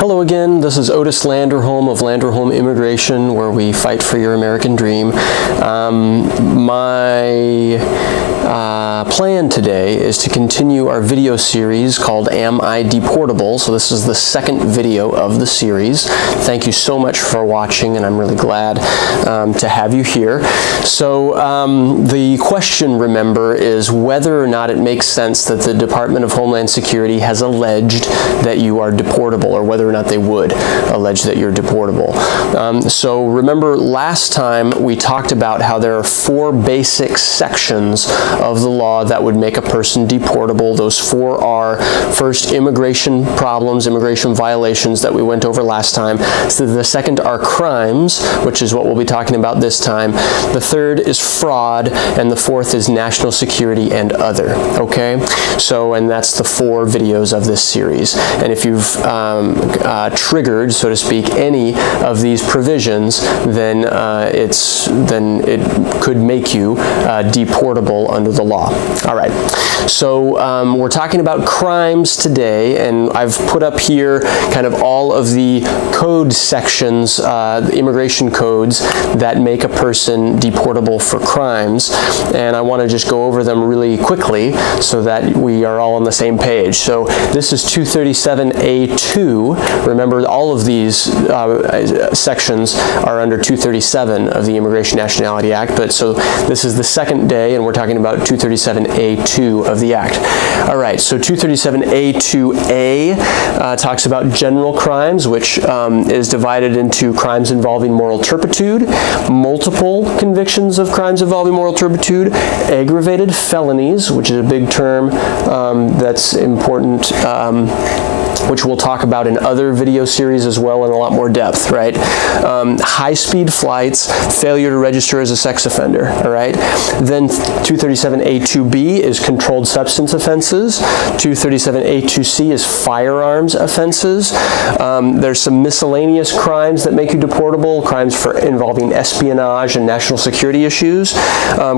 Hello again, this is Otis Landerholm of Landerholm Immigration, where we fight for your American dream. My plan today is to continue our video series called Am I Deportable? So this is the second video of the series. Thank you so much for watching, and I'm really glad to have you here. So the question, remember, is whether or not it makes sense that the Department of Homeland Security has alleged that you are deportable, or whether or not they would allege that you're deportable. So remember, last time we talked about how there are 4 basic sections of the law that would make a person deportable. Those 4 are, first, immigration problems, immigration violations that we went over last time. So the second are crimes, which is what we'll be talking about this time. The third is fraud, and the fourth is national security and other. Okay? So, and that's the 4 videos of this series. And if you've triggered, so to speak, any of these provisions, then it could make you deportable under the law. All right. So we're talking about crimes today, and I've put up here kind of all of the code sections, the immigration codes that make a person deportable for crimes, and I want to just go over them really quickly so that we are all on the same page. So this is 237A2. Remember, all of these sections are under 237 of the Immigration Nationality Act, but so this is the second day, and we're talking about 237A2 of the Act. All right, so 237A2A talks about general crimes, which is divided into crimes involving moral turpitude, multiple convictions of crimes involving moral turpitude, aggravated felonies, which is a big term that's important, which we'll talk about in other video series as well in a lot more depth, right? High-speed flights, failure to register as a sex offender, all right? Then 237A2B is controlled substance offenses. 237A2C is firearms offenses. There's some miscellaneous crimes that make you deportable, crimes involving espionage and national security issues,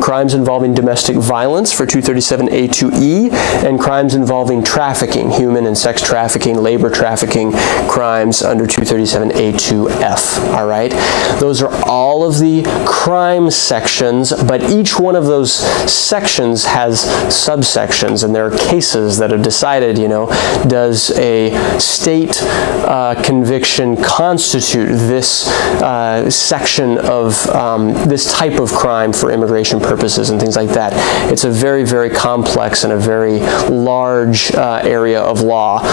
crimes involving domestic violence for 237A2E, and crimes involving trafficking, human and sex trafficking, labor trafficking crimes under 237A2F, all right? Those are all of the crime sections, but each one of those sections has subsections, and there are cases that have decided, you know, does a state conviction constitute this section of this type of crime for immigration purposes and things like that. It's a very, very complex and a very large area of law.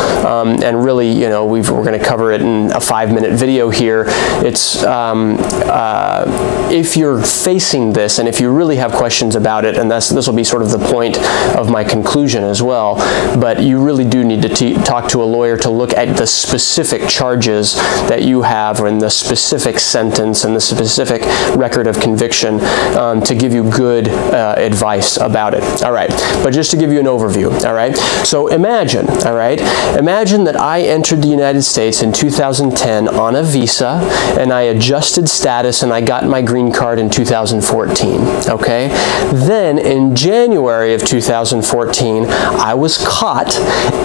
And really, you know, we're going to cover it in a 5-minute video here. It's if you're facing this, and if you really have questions about it, and this will be sort of the point of my conclusion as well, but you really do need to talk to a lawyer to look at the specific charges that you have, or in the specific sentence and the specific record of conviction, to give you good advice about it. All right, but just to give you an overview, all right? So imagine, all right, imagine that I entered the United States in 2010 on a visa, and I adjusted status, and I got my green card in 2014, okay? Then in January of 2014, I was caught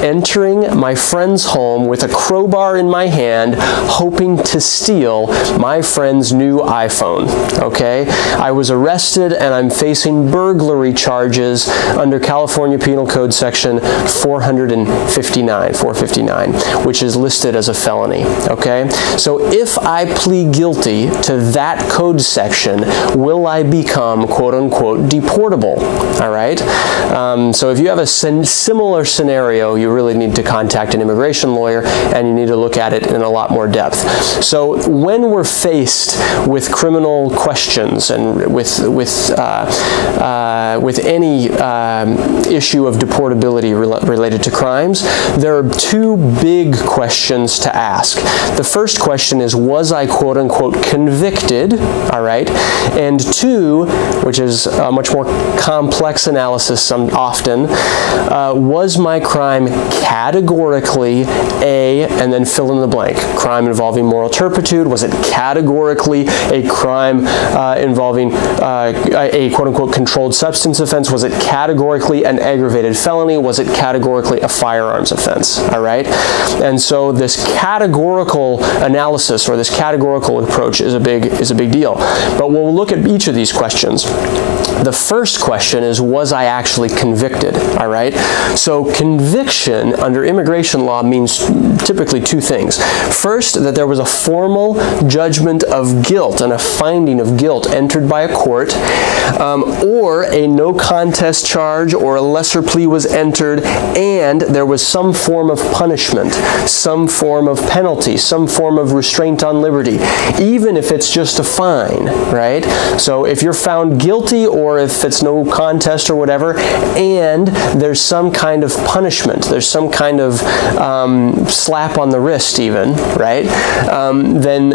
entering my friend's home with a crowbar in my hand, hoping to steal my friend's new iPhone, okay? I was arrested, and I'm facing burglary charges under California Penal Code Section 459, which is listed as a felony, okay? So if I plead guilty to that code section, will I become, quote-unquote, deportable, all right? So if you have a similar scenario, you really need to contact an immigration lawyer, and you need to look at it in a lot more depth. So when we're faced with criminal questions and with any issue of deportability related to crimes, there are 2 big questions to ask. The first question is, was I, quote-unquote, convicted, all right? And 2, which is a much more complex analysis often, was my crime categorically and then fill in the blank. Crime involving moral turpitude, was it categorically a crime involving a quote-unquote controlled substance offense? Was it categorically an aggravated felony? Was it categorically a firearms offense? All right? right? And so this categorical analysis, or this categorical approach, is a big deal. But we'll look at each of these questions. The first question is, was I actually convicted? All right? So conviction under immigration law means typically two things. First, that there was a formal judgment of guilt and a finding of guilt entered by a court, or a no contest charge or a lesser plea was entered, and there was some form of punishment, some form of penalty, some form of restraint on liberty, even if it's just a fine, right? So if you're found guilty, or if it's no contest or whatever, and there's some kind of punishment, there's some kind of slap on the wrist even, right? Then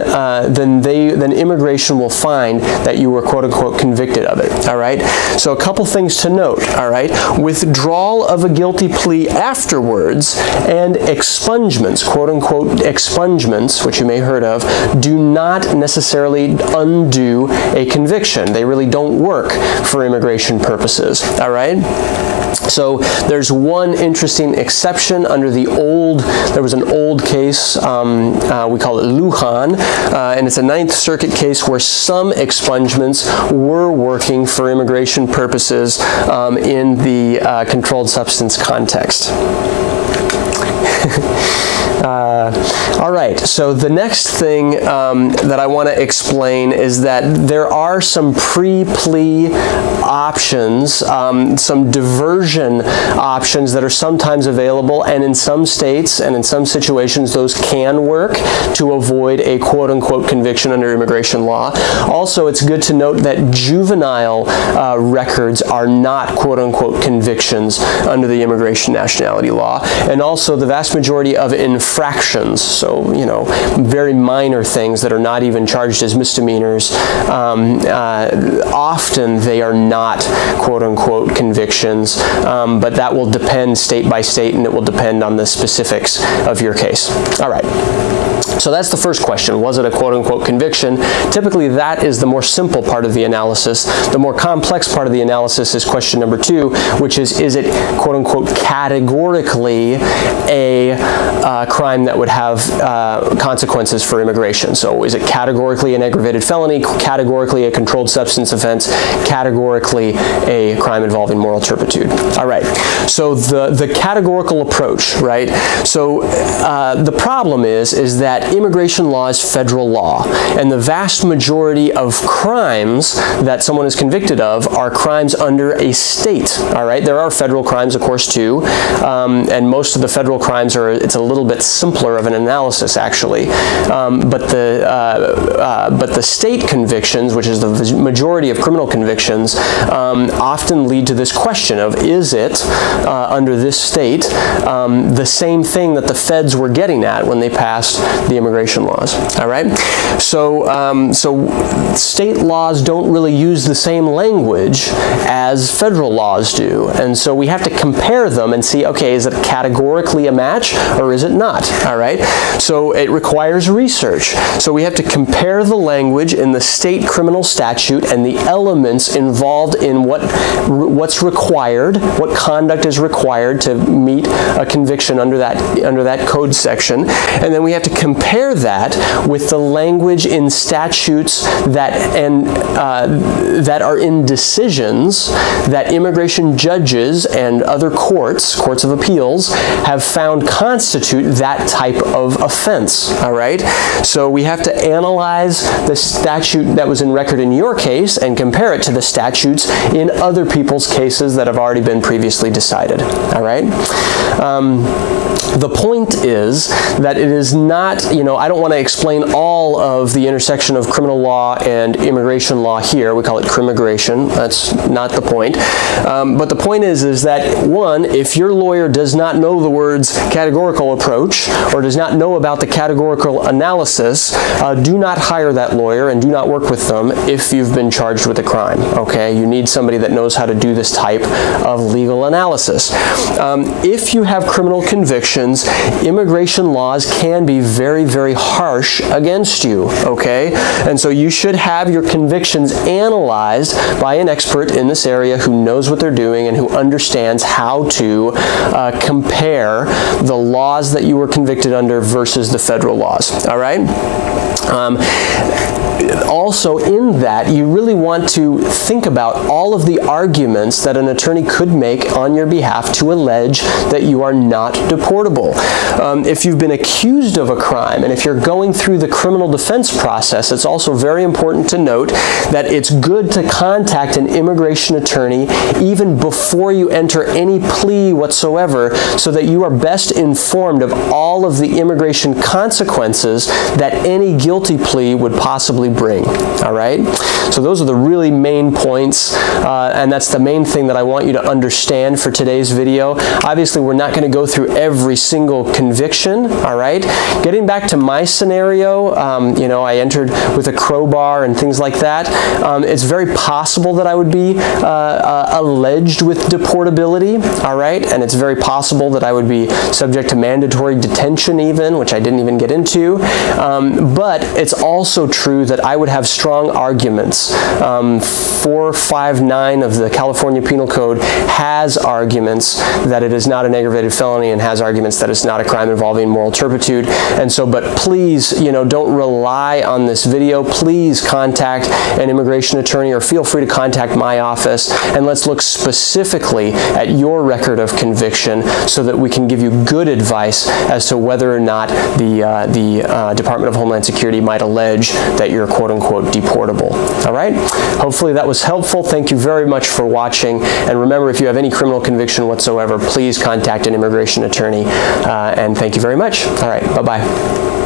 immigration will find that you were quote-unquote convicted of it, all right? So a couple things to note, all right? Withdrawal of a guilty plea afterwards and expungements, quote-unquote expungements, which you may have heard of, do not necessarily undo a conviction. They really don't work for immigration purposes, all right? So there's one interesting exception under the there was an old case, we call it Lujan, and it's a Ninth Circuit case where some expungements were working for immigration purposes in the controlled substance context. All right, so the next thing that I want to explain is that there are some pre-plea options, some diversion options that are sometimes available, and in some states and in some situations those can work to avoid a quote-unquote conviction under immigration law. Also, it's good to note that juvenile records are not quote-unquote convictions under the immigration nationality law, and also the vast majority of infractions, so, you know, very minor things that are not even charged as misdemeanors, often they are not quote-unquote convictions, but that will depend state by state, and it will depend on the specifics of your case. All right. So that's the first question. Was it a quote-unquote conviction? Typically, that is the more simple part of the analysis. The more complex part of the analysis is question number 2, which is it quote-unquote categorically a crime that would have consequences for immigration? So is it categorically an aggravated felony, categorically a controlled substance offense, categorically a crime involving moral turpitude? All right. So the categorical approach, right? So the problem is that immigration law is federal law, and the vast majority of crimes that someone is convicted of are crimes under a state, all right? There are federal crimes, of course, too, and most of the federal crimes it's a little bit simpler of an analysis, actually, but the state convictions, which is the majority of criminal convictions, often lead to this question of, is it, under this state, the same thing that the feds were getting at when they passed the immigration laws, all right? So, state laws don't really use the same language as federal laws do, and so we have to compare them and see, okay, is it categorically a match or is it not, all right? So it requires research. So we have to compare the language in the state criminal statute and the elements involved in what's required, what conduct is required to meet a conviction under that code section, and then we have to compare that with the language in statutes that are in decisions that immigration judges and other courts of appeals, have found constitute that type of offense, all right? So we have to analyze the statute that was in record in your case and compare it to the statutes in other people's cases that have already been previously decided, all right? The point is that it is not, you know, I don't want to explain all of the intersection of criminal law and immigration law here. We call it crimmigration. That's not the point. But the point is that, one, if your lawyer does not know the words categorical approach or does not know about the categorical analysis, do not hire that lawyer and do not work with them if you've been charged with a crime, okay? You need somebody that knows how to do this type of legal analysis. If you have criminal convictions, immigration laws can be very, very, very harsh against you, okay? And so you should have your convictions analyzed by an expert in this area who knows what they're doing and who understands how to compare the laws that you were convicted under versus the federal laws, all right? Also in that, you really want to think about all of the arguments that an attorney could make on your behalf to allege that you are not deportable. If you've been accused of a crime and if you're going through the criminal defense process, it's also very important to note that it's good to contact an immigration attorney even before you enter any plea whatsoever so that you are best informed of all of the immigration consequences that any guilty plea would possibly bring. All right? So those are the really main points, and that's the main thing that I want you to understand for today's video. Obviously, we're not going to go through every single conviction, all right? Getting back to my scenario, you know, I entered with a crowbar and things like that. It's very possible that I would be alleged with deportability, all right? And it's very possible that I would be subject to mandatory detention even, which I didn't even get into. But it's also true that I would have strong arguments. 459 of the California Penal Code has arguments that it is not an aggravated felony and has arguments that it's not a crime involving moral turpitude. And so, but please, you know, don't rely on this video. Please contact an immigration attorney or feel free to contact my office, and let's look specifically at your record of conviction so that we can give you good advice as to whether or not the Department of Homeland Security might allege that you're quote-unquote deportable. All right? Hopefully that was helpful. Thank you very much for watching. And remember, if you have any criminal conviction whatsoever, please contact an immigration attorney. And thank you very much. All right. Bye-bye.